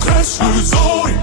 Crash nous aurions